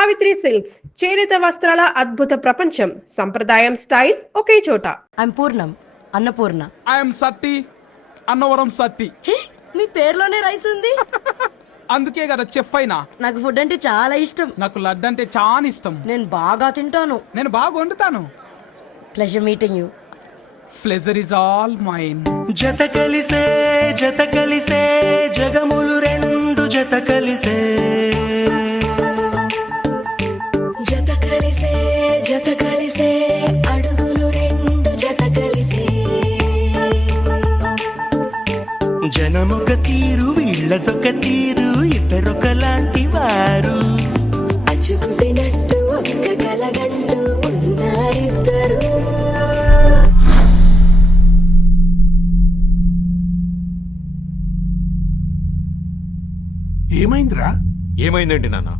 Savitri silks చేనేత వస్త్రాల అద్భుత ప్రపంచం. సంప్రదాయం స్టైల్ ఒకే చోట. ఐఎమ్ పూర్ణం అన్నపూర్ణ. ఐఎమ్ సత్తి అన్నవరం సత్తి. మీ పేర్లోనే రైస్ ఉంది. అందుకే కదా చెఫ్ అయినా. నాకు ఫుడ్ అంటే చాలా ఇష్టం. నాకు లడ్డు అంటే చాలా ఇష్టం. నేను బాగా తింటాను. నేను బాగా వండుతాను. Pleasure meeting you. Pleasure is all mine. జత కలిసే జగములు రెండు జత కలిసే అడుగులు రెండు జత కలిసే జనమొక తీరు వీళ్ళదొక తీరు ఇద్దరొకలాంటి వారు అచ్చుకుతినట్టు ఒక్క కలగంటూ ఉన్నారిద్దరు. ఏమైందిరా? ఏమైందండి నాన్న?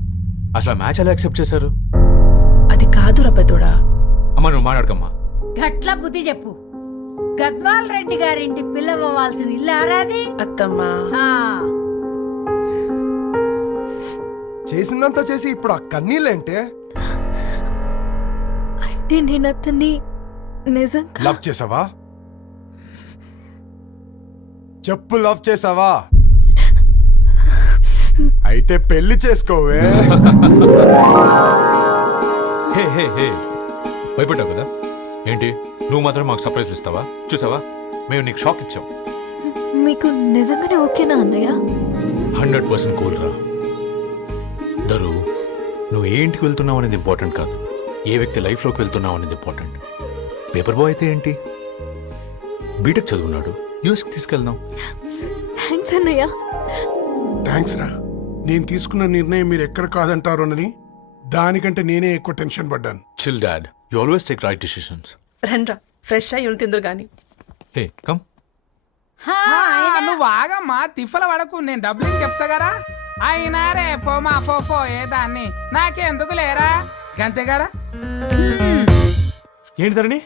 అసలు మ్యాచ్ ఎలా యాక్సెప్ట్ చేశారు? అది కాదు రబ్బతోడా. అమ్మ నువ్వు మాట్లాడకమ్మా. గట్ల బుద్ధి చెప్పు. గద్వాల్ రెడ్డి గారింటి పిల్లవ్వాల్సిన ఇల్లు ఆరాది. అత్తమ్మా చేసిందంతా చేసి ఇప్పుడు ఆ కన్నీళ్ళేంటే? అంటే నేను అతన్ని నిజంగా లవ్ చేసావా? చెప్పు, లవ్ చేసావా? అయితే పెళ్లి చేసుకోవే. హే హే హే భయపడ్డావు కదా ఏంటి? నువ్వు మాత్రం మాకు సర్ప్రైజ్ ఇస్తావా? చూసావా, మేము నీకు షాక్ ఇచ్చాం. మీకు నిజంగానే ఓకేనా అన్నయ్య? 100% కూల్ రా. దరు, నువ్వు ఏ ఇంటికి వెళ్తున్నావు అనేది ఇంపార్టెంట్ కాదు, ఏ వ్యక్తి లైఫ్లోకి వెళ్తున్నావు అనేది ఇంపార్టెంట్. పేపర్ బాయ్ అయితే ఏంటి, బీటెక్ చదువున్నాడు, యూఎస్కి తీసుకెళ్దాం. థ్యాంక్స్ అన్నయ్య. థ్యాంక్స్ రా. నేను తీసుకున్న నిర్ణయం మీరు ఎక్కడ కాదంటారోనని దానికంటే నేనే ఎక్కువ టెన్షన్ పడ్డాను. Chill dad, you always take right decisions. రండ్రా, ఫ్రెష్ అయ్యి తిందురు గాని. Hey come. నువ్వు ఆగమ్మా, తిఫల పడకు. నేను డబ్బులు చెప్తా కదా. అయినా రే ఫోమా ఫోఫో ఏ దాన్ని నాకెందుకు లేరా గంతే కదా. ఏంటి ధరణి,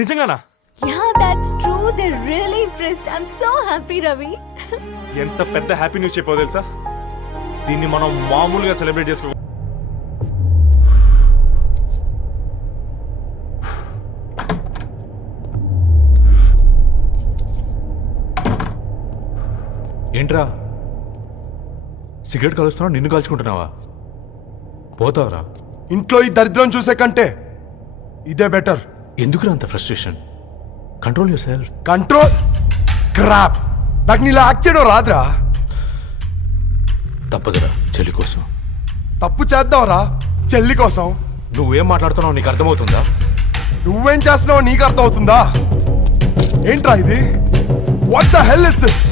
నిజంగానా? Yeah, that's true. They're really impressed. I'm so happy, Ravi. ఎంత పెద్ద హ్యాపీ న్యూస్ చెప్పావు తెలుసా? దీన్ని మనం మామూలుగా సెలబ్రేట్ చేసుకో. ఏంట్రా సిగరెట్ కాలుస్తున్నావు? నిన్ను కాల్చుకుంటున్నావా? పోతావరా? ఇంట్లో ఈ దరిద్రం చూసే కంటే ఇదే బెటర్. ఎందుకురా అంత frustration? Control your self. Control crap. నాకు నీలా యాక్ట్ చేయడం రాదురా. తప్పదురా, చెల్లి కోసం. తప్పు చేద్దాంరా చెల్లి కోసం. నువ్వేం మాట్లాడుతున్నావు నీకు అర్థమవుతుందా? నువ్వేం చేస్తున్నావో నీకు అర్థం అవుతుందా? ఏంట్రా ఇది? What the hell is this?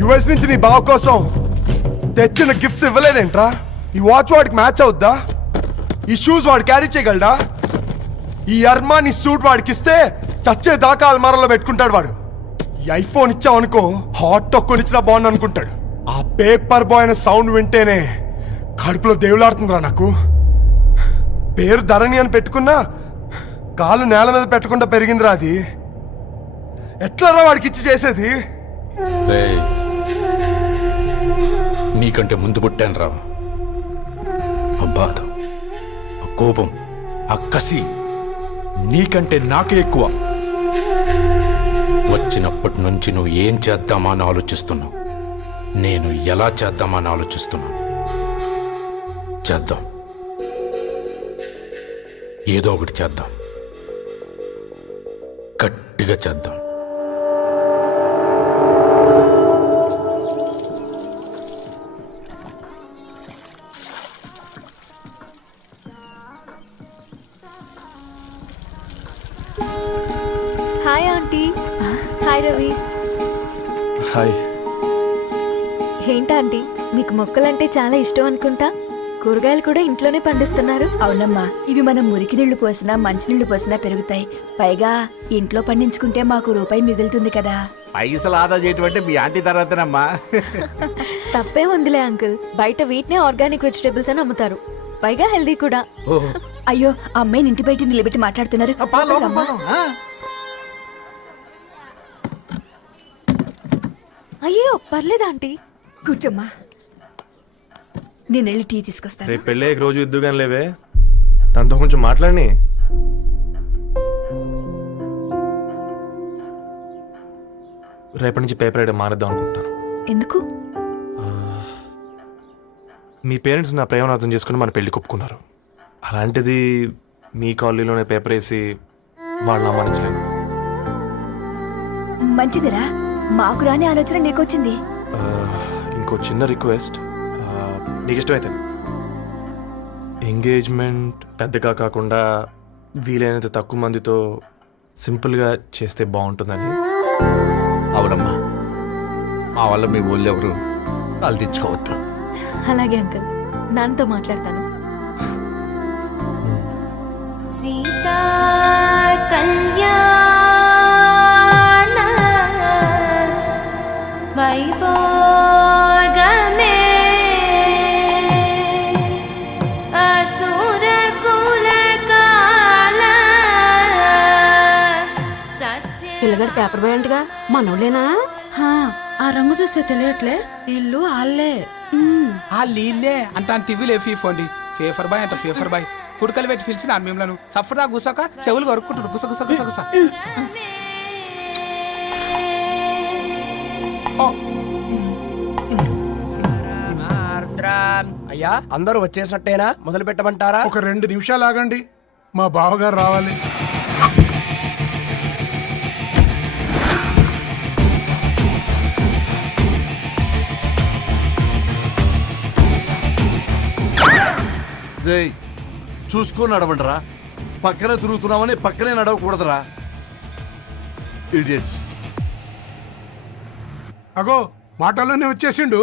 US నుంచి నీ బావ కోసం తెచ్చిన గిఫ్ట్స్ ఇవ్వలేదేంట్రా? ఈ వాచ్ వాడికి మ్యాచ్ అవుద్దా? ఈ షూస్ వాడు క్యారీ చేయగలడా? ఈ అర్మానీ సూట్ వాడికి ఇస్తే చచ్చే దాకా అల్మారాలో పెట్టుకుంటాడు వాడు. ఈ ఐఫోన్ ఇచ్చావనుకో హాట్ టొక్కని ఇచ్చినా బాగుంది అనుకుంటాడు. ఆ పేపర్ బాయ్ అనే సౌండ్ వింటేనే కడుపులో దేవులాడుతుందిరా నాకు. పేరు ధరణి అని పెట్టుకున్నా కాలు నేల మీద పెట్టకుండా పెరిగిందిరా అది. ఎట్లారా వాడికి ఇచ్చి చేసేది? నీకంటే ముందు పుట్టాను రా. ఆ బాధ, ఆ కోపం, ఆ కసి నీకంటే నాకే ఎక్కువ. వచ్చినప్పటి నుంచి నువ్వు ఏం చేద్దామా అని ఆలోచిస్తున్నావు, నేను ఎలా చేద్దామా అని ఆలోచిస్తున్నాను. చేద్దాం, ఏదో ఒకటి చేద్దాం, గట్టిగా చేద్దాం. Hi aunty. Hi Ravi. Hi. ఏంటా ఆంటీ, మీకు మొక్కలంటే చాలా ఇష్టం అనుకుంటా. కూరగాయలు కూడా ఇంట్లోనే పండిస్తున్నారు. అవునమ్మా, ఇవి మనం మురికి నీళ్లు పోసినా మంచినీళ్లు పోసినా పెరుగుతాయి. పైగా ఇంట్లో పండించుకుంటే మాకు రూపాయి మిగులుతుంది కదా. పైసలు ఆదా చేయటం అంటే మీ ఆంటీ తర్వాతనమ్మా. తప్పే ఉందిలే అంకుల్, బయట వీటినే ఆర్గానిక్ వెజిటేబుల్స్ అని అమ్ముతారు, పైగా హెల్దీ కూడా. అయ్యో, ఆ అమ్మాయిని ఇంటి బయట నిలబెట్టి మాట్లాడుతున్నారు. అయ్యో పర్లేదు ఆంటీ, కూర్చోమ్మా. నేను వెళ్ళి టీ తీసుకొస్తాను. రేపు పెళ్ళి రోజు ఇద్దుగాని లేవే, తనతో కొంచెం మాట్లాడి. రేపటి నుంచి పేపర్ రైడ్ మారేద్దాం అనుకుంటాను. ఎందుకు? మీ పేరెంట్స్ నా ప్రేమను అర్థం చేసుకుని మన పెళ్లి ఒప్పుకున్నారు. అలాంటిది మీ కాలనీలోనే పేపర్ వేసి వాళ్ళని అమ్మానించలేదు. మంచిదిరా, మాకు రాని ఆలోచన నీకొచ్చింది. ఇంకో చిన్న రిక్వెస్ట్, నీకు ఇష్టమైతే ఎంగేజ్మెంట్ పెద్దగా కాకుండా వీలైనంత తక్కువ మందితో సింపుల్గా చేస్తే బాగుంటుందని. అవునమ్మా, మా వల్ల మీ ఊళ్ళో ఎవరు కాలు తెచ్చుకోవద్దు. అలాగే అంకుల్, నాన్నతో మాట్లాడతాను. సీతా కళ్యాణ వైభోగమే అసుర కుల కాల పిల్లగాడు పేపర్ బాయ్ అంటగా మనోళ్ళేనా? ఆ రంగు చూస్తే తెలియట్లే, ఇల్లు ఆళ్ళే. ఆ లీలే అంత టీవీలో ఫీఫోండి ఫేఫర్ బాయ్ అంట ఫేఫర్ బాయ్ కుడుకలు పెట్టి పిలిచిన మిమ్మల్ని సఫర్దా గుసక చెవులు కొరుక్కుంటారు గుస గుస గుస గుస. అయ్యా అందరూ వచ్చేసినట్టేనా? మొదలు పెట్టమంటారా? ఒక 2 నిమిషాలు ఆగండి, మా బావగారు రావాలి. చూసుకొని నడవండిరా. పక్కనే తిరుగుతున్నామని పక్కనే నడవకూడదురా. ఇడియట్స్. అగో మాటల్లోనే వచ్చేసిండు.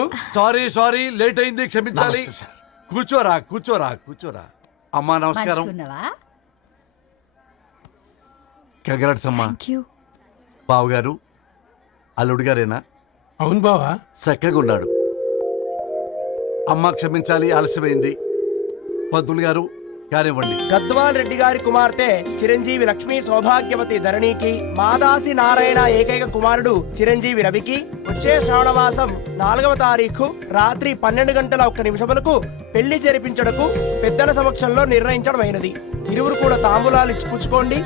సారీ లేట్ అయింది, క్షమించాలి. కూర్చోరా కూర్చోరా కూర్చోరా. అమ్మా నమస్కారం. కంగ్రాట్స్ అమ్మా. బావగారు అల్లుడు గారేనా? అవును బావా. చక్కగా ఉన్నాడు. అమ్మ క్షమించాలి, ఆలస్యమైంది. పంతులు గారు కానివ్వండి. గద్వాల్ రెడ్డి గారి కుమార్తె చిరంజీవి లక్ష్మీ సౌభాగ్యవతి ధరణికి, మాదాసి నారాయణ ఏకైక కుమారుడు చిరంజీవి రవికి వచ్చే శ్రావణమాసం 4వ తారీఖు రాత్రి 12:01 పెళ్లి జరిపించడకు పెద్దల సమక్షంలో నిర్ణయించడమైనది. ఇరువురు కూడా తాంబూలాలు ఇచ్చి పుచ్చుకోండి.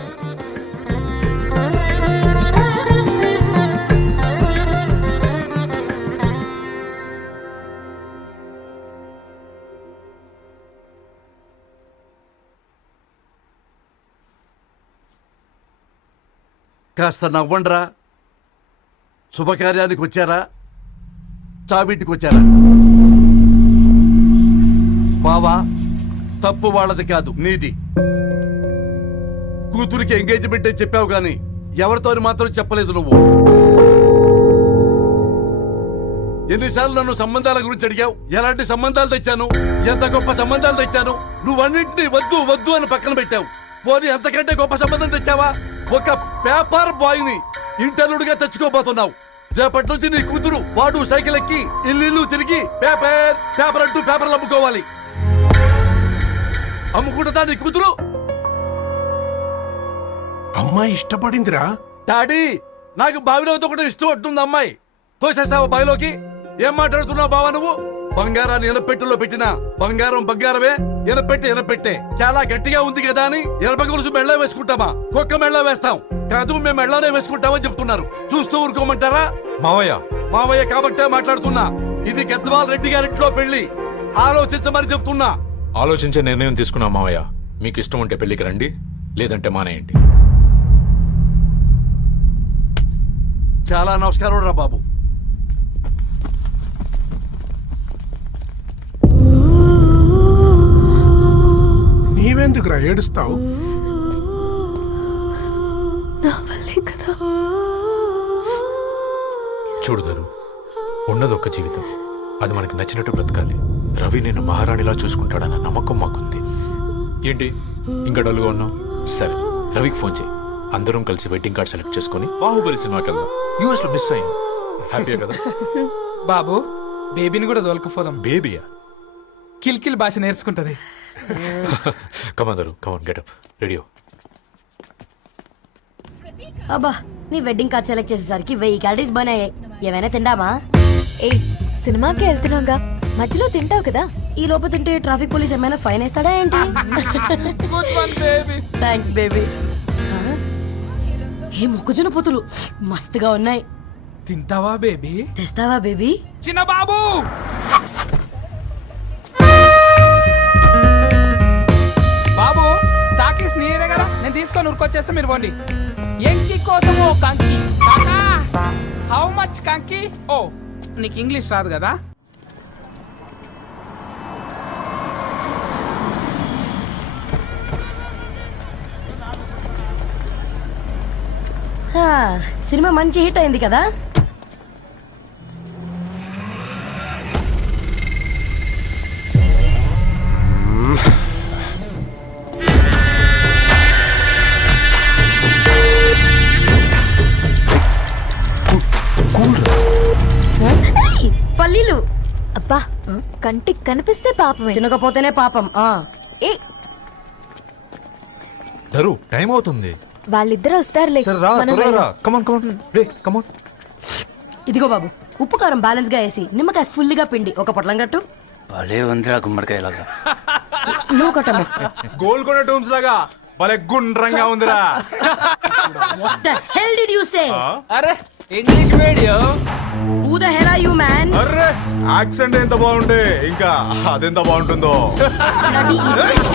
కాస్త నవ్వండ్రా. శుభకార్యానికి వచ్చారా, చావింటికి వచ్చారా? బావా, తప్పు వాళ్ళది కాదు, నీది. కూతురికి ఎంగేజ్మెంట్ అని చెప్పావు గాని ఎవరితో మాత్రం చెప్పలేదు నువ్వు. ఎన్నిసార్లు నన్ను సంబంధాల గురించి అడిగావు? ఎలాంటి సంబంధాలు తెచ్చాను, ఎంత గొప్ప సంబంధాలు తెచ్చాను. నువ్వన్నింటినీ వద్దు వద్దు అని పక్కన పెట్టావు. పోనీ అంతకంటే గొప్ప సంబంధం తెచ్చావా? ఒక పేపర్ బాయ్ ని ఇంటర్లుడిగా తెచ్చుకోబోతున్నావు. రేపటి నుంచి నీ కూతురు వాడు సైకిల్ ఎక్కి ఇల్లు తిరిగి పేపర్ పేపర్ అంటూ పేపర్లు అమ్ముకోవాలి. అమ్ముకుంటుందా నీ కూతురు? అమ్మాయి ఇష్టపడిందిరా. డాడీ, నాకు బావిలోతో కూడా ఇష్టం అంటుంది అమ్మాయి. తోసేస్తావా బావిలోకి? ఏం మాట్లాడుతున్నావు బావా నువ్వు? బంగారాన్ని ఎనపెట్టులో పెట్టిన బంగారం బంగారమే, ఎనపెట్టే చాలా గట్టిగా ఉంది కదా అని ఎనప గొలుసు మెళ్ళ వేసుకుంటామా? కుక్క మెళ్ళ వేస్తాం కాదు, మేము మెళ్ళనే వేసుకుంటామని చెప్తున్నారు. చూస్తూ ఊరుకోమంటారా? మావయ్య కాబట్టే మాట్లాడుతున్నా. ఇది గద్వాల్ రెడ్డి గారింట్లో పెళ్లి, ఆలోచించమని చెప్తున్నా. ఆలోచించే నిర్ణయం తీసుకున్నా మావయ్య. మీకు ఇష్టం ఉంటే పెళ్లికి రండి, లేదంటే మానేయండి. చాలా నమస్కారం రా బాబు. నీవెందుకురా ఏడుస్తావు? చూడుదారు, ఉన్నది ఒక్క జీవితం, అది మనకి నచ్చినట్టు బ్రతకాలి. రవి నేను మహారాణిలా చూసుకుంటాడన్న నమ్మకం మాకుంది. ఏంటి ఇంకా డల్గా ఉన్నావు? సరే, రవికి ఫోన్ చేయి. అందరం కలిసి వెడ్డింగ్ కార్డ్ సెలెక్ట్ చేసుకుని బాహుబలి సినిమాకి వెళ్దాం. యూఎస్ లో మిస్ అయ్యాం. హ్యాపీయా కదా? బాబు, బేబీని కూడా దొలకపోదాం. బేబీయా? కిల్కిల్ భాష నేర్చుకుంటది. కమాందరు, కమాన్ గెటప్ రెడీ. అబ్బా, నీ వెడ్డింగ్ కార్డ్ సెలెక్ట్ చేసేసరికి 1000 క్యాలరీస్ బర్న్ అయ్యాయి. ఏమైనా తిండామా? ఏ సినిమాకి వెళ్తున్నావుగా, మధ్యలో తింటావు కదా. ఈ లోపు తింటే ట్రాఫిక్ పోలీస్ ఏమైనా ఫైన్ వేస్తాడా ఏంటి? Good one baby. Thanks baby. ఏ మొక్కజొన్న పొతులు మస్తుగా ఉన్నాయి. తింటావా బేబీ? తెస్తావా బేబీ? చిన్న బాబు బాబు టాకీస్ నీదే కదా, నేను తీసుకొని ఉరికొచ్చేస్తే మీరు పోండి. ఎంకి కోసం ఓ కంకి. హౌ మచ్ కంకి? ఓ నీకు ఇంగ్లీష్ రాదు కదా. సినిమా మంచి హిట్ అయింది కదా. పల్లీలు అబ్బా కంటికి కనిపిస్తే పాపమే, తినకపోతేనే పాపం. ఏ ధరు టైం అవుతుంది. వాళ్ళిద్దరు వస్తారులే, సరే రా, మనం త్వరగా రా. వెళ్దాం. కమాన్ కమాన్ రే కమాన్. ఇదిగో బాబు, ఉప్పు కారం బ్యాలెన్స్ గా వేసి నిమ్మకాయ ఫుల్ గా పిండి ఒక పొట్లం కట్టు. భలే ఉందిరా గుమ్మడికాయలాగా. నువ్వు కట్టమ్మా. గోల్కొండ టూమ్స్ లాగా భలే గుండ్రంగా ఉందిరా. What the hell did you say? అరే English medium. Who the hell are you, man? Array accent ఎంత బాగుంటే ఇంకా అదెంత బాగుంటుందో. Bloody idiot.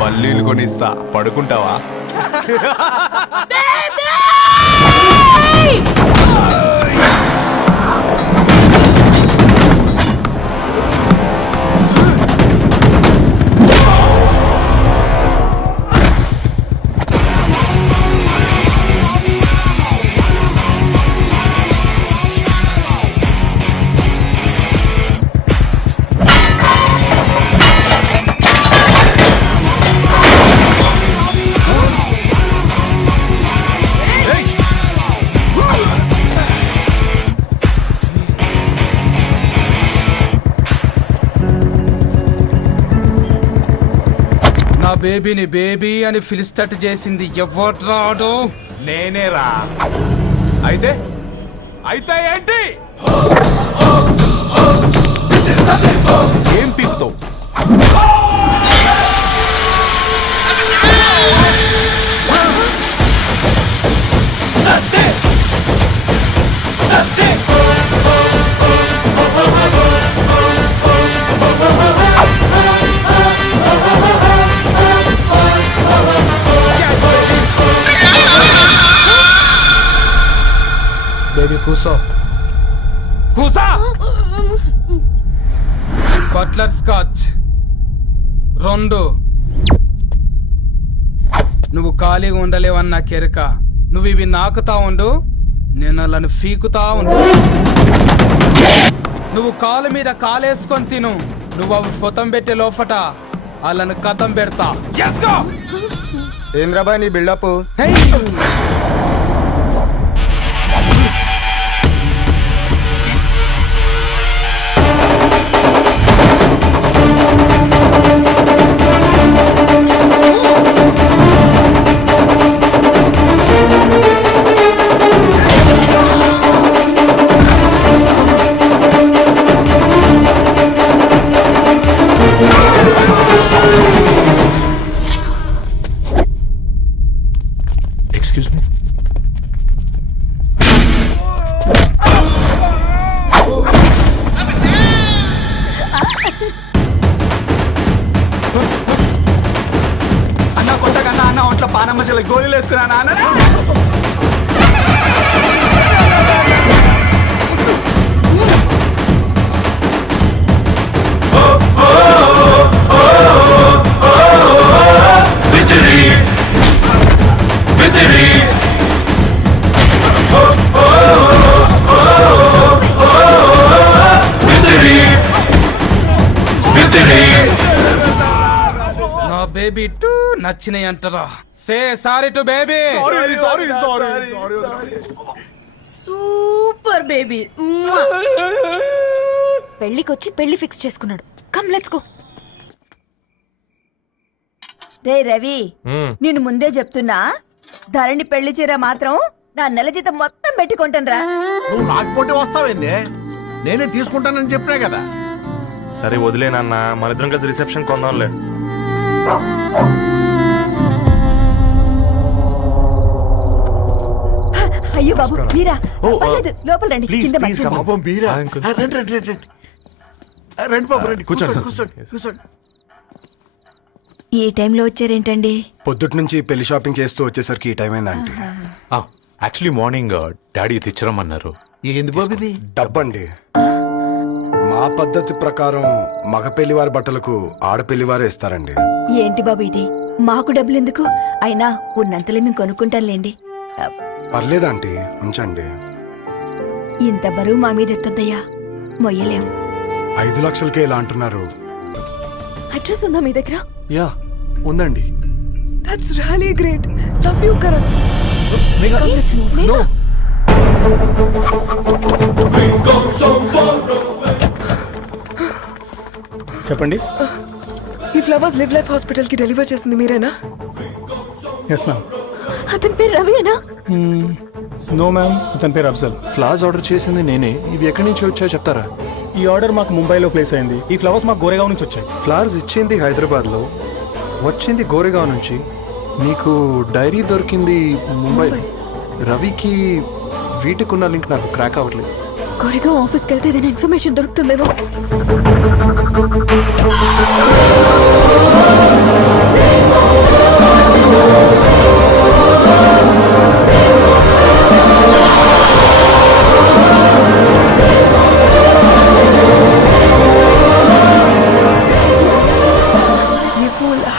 పల్లీలు కొనిస్తా, పడుకుంటావా? నా బేబీని బేబీ అని ఫిలిస్టట్ చేసింది ఎవడ్రాడు? నేనేరా. అయితే అయితే ఏంటి? ఏం పీకుతావు? బేబీ కూసో, కూసా. Buttler scotch 2. నువ్వు ఖాళీగా ఉండలేవన్న కెరక. నువ్వు ఇవి నాకుతా ఉండు, నేను అలాను ఫీకుతా ఉండు. నువ్వు కాలు మీద కాలేసుకొని తిను. నువ్వు అవి ఫొతం పెట్టే లోపట వాళ్ళను కథం పెడతా. ఏం రాబాయ్ నీ బిల్డప్? Excuse me. అన్న కొట్టకన్నా అన్న ఒంట్లో పానమశలకు గోళీలు వేసుకున్నా అన్న. నా బేబీ టూ నచ్చినాయి అంటారా? Say sorry to baby. Super baby. పెళ్లికొచ్చి పెళ్లి ఫిక్స్ చేసుకున్నాడు. Come let's go. రే రవి, నేను ముందే చెప్తున్నా, ధరణి పెళ్లి చీర మాత్రం నా నెల జీతం మొత్తం పెట్టుకుంటాను రా. నువ్వు నాకు పోటీ వస్తావేంది? నేనే తీసుకుంటానని చెప్పినా కదా. సరే వదిలేనన్న, మన ఇద్దరం కలిసి రిసెప్షన్ కొందాంలే. అయ్యో బాబు మీరా? పర్లేదు, లోపల రండి. కింద మర్చిపోయాను. పాపం బీరా. అంకుల్. రండి రండి రండి రండి. రండి బాబు రండి. కూర్చోండి కూర్చోండి కూర్చోండి. ఈ టైంలో వచ్చారేంటండి? పొద్దుటి నుంచి పెళ్లి షాపింగ్ చేస్తూ వచ్చేసరికి ఈ టైం అయిందంటే. యాక్చువల్లీ మార్నింగ్ డాడీ తెచ్చరమన్నారు. ఏంది బాబు ఇది? డబ్బండి. మా పద్ధతి ప్రకారం మగ పెళ్లివారి బట్టలకు ఆడపెళ్లివారే ఇస్తారండి. ఏంటి బాబు ఇది? మాకు డబ్బులు ఎందుకు? అయినా ఉన్నంతలో మేము కొనుక్కుంటాంలేండి. పర్లేదంటీ, ఉంచండి. ఇంత బరువు మా మీద ఎత్తొద్దయ్యా, మొయ్యలేం. 5 లక్షలకే ఇలా అంటున్నారు. అడ్రస్ ఉందా మీ దగ్గర? యా ఉందండి. That's really great. Love you Karan. చెప్పండి. ఈ ఫ్లవర్స్ లివ్ లైఫ్ హాస్పిటల్ కి డెలివర్ చేసింది మీరేనా? Yes ma'am. అతని పేరు రవియేనా? నో మ్యామ్, అతని పేరు అఫ్జల్. ఫ్లవర్స్ ఆర్డర్ చేసింది నేనే. ఇవి ఎక్కడి నుంచి వచ్చాయో చెప్తారా? ఈ ఆర్డర్ మాకు ముంబైలో ప్లేస్ అయింది. ఈ ఫ్లవర్స్ మాకు గోరేగావ్ నుంచి వచ్చాయి. ఫ్లవర్స్ ఇచ్చింది హైదరాబాద్లో, వచ్చింది గోరేగావ్ నుంచి. మీకు డైరీ దొరికింది ముంబై. రవికి వీటికున్న లింక్ నాకు క్రాక్ అవ్వట్లేదు. కోరిగా ఆఫీస్కి వెళ్తే ఏదైనా ఇన్ఫర్మేషన్ దొరుకుతుందేమో.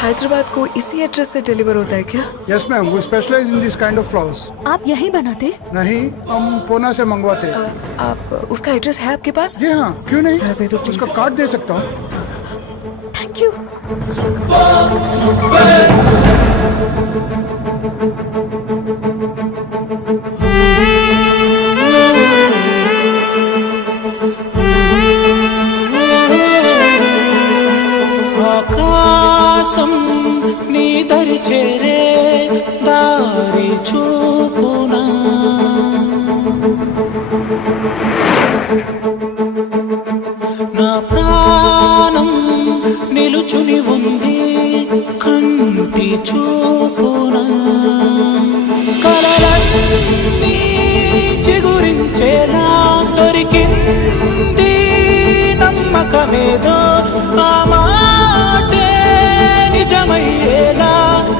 हैदराबाद को इसी एड्रेस से डिलीवर होता है क्या? यस मैम, वो specialise in this kind of flowers. आप यही बनाते? नहीं, हम पूना से मंगवाते हैं. आप उसका एड्रेस है आपके पास? जी हाँ, क्यों नहीं? दे दो प्लीज. उसका कार्ड दे सकता हूँ. Thank you. ఆకాశం నీ దరి చేరే దారి చూపునా, నా ప్రాణం నిలుచుని ఉంది కంటి చూపునా, కలలన్నీ చిగురించేలా దొరికింది నమ్మకమేదో, ఆ మాటే నిజమయ్యేలా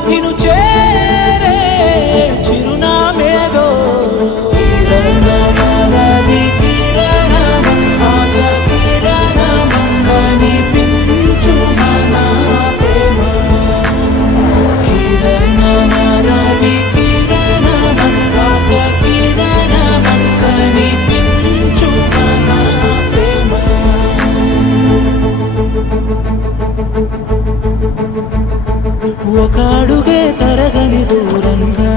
నిన్ను చేరే చిరునామేదో. రవి కిరణమ, ఆశ కిరణమ, కనిపించు మన ప్రేమ. కిరణమ, రవి కిరణమ, ఆశ కిరణమ, కనిపించు మన ప్రేమ. ఒక అడుగే తరగని దూరంగా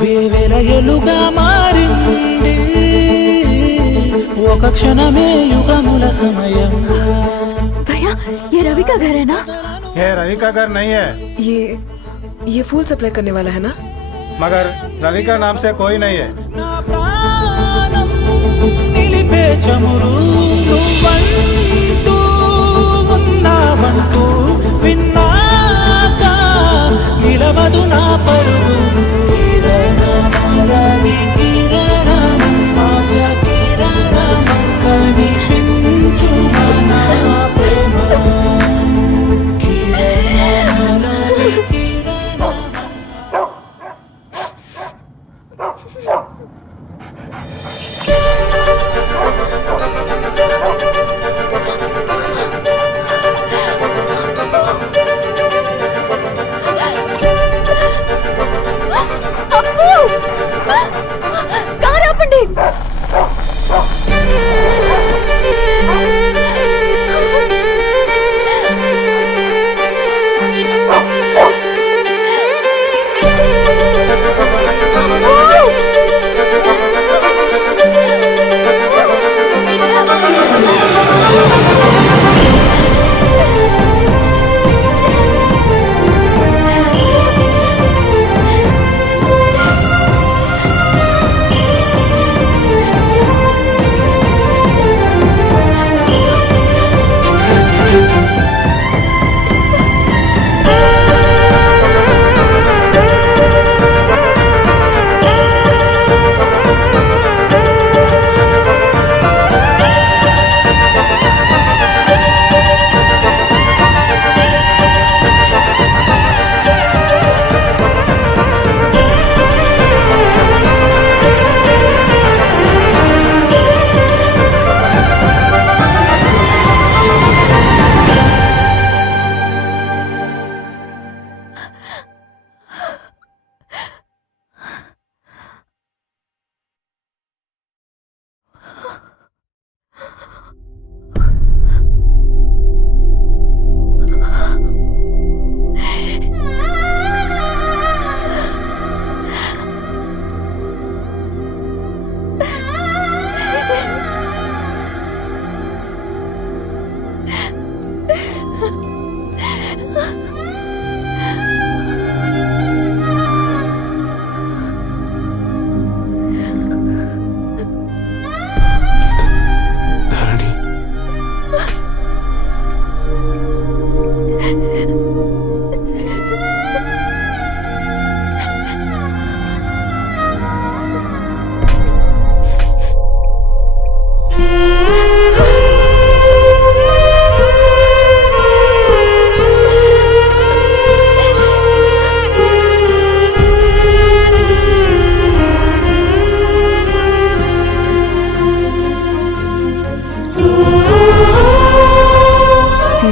వేవేల ఎలుగా మారింది, ఒక క్షణమే యుగముల సమయంగా. भैया, ये रवि का घर है ना? ये रवि का घर नहीं है, ये फूल सप्लाई करने वाला है ना? मगर रवि का नाम से कोई नहीं है. నా ప్రాణం నిలిపే చమురు నువ్వంటూ ఉన్నావంటూ విన్నాక నిలవదు నా పరువు. కిరణమ, రవి కిరణమ, ఆశ కిరణమ, కనిపించు మన ప్రేమ. కిరణమ, రవి కిరణమ.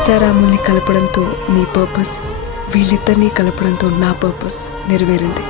సీతారాముల్ని కలపడంతో నీ పర్పస్, వీళ్ళిద్దరినీ కలపడంతో నా పర్పస్ నెరవేరింది.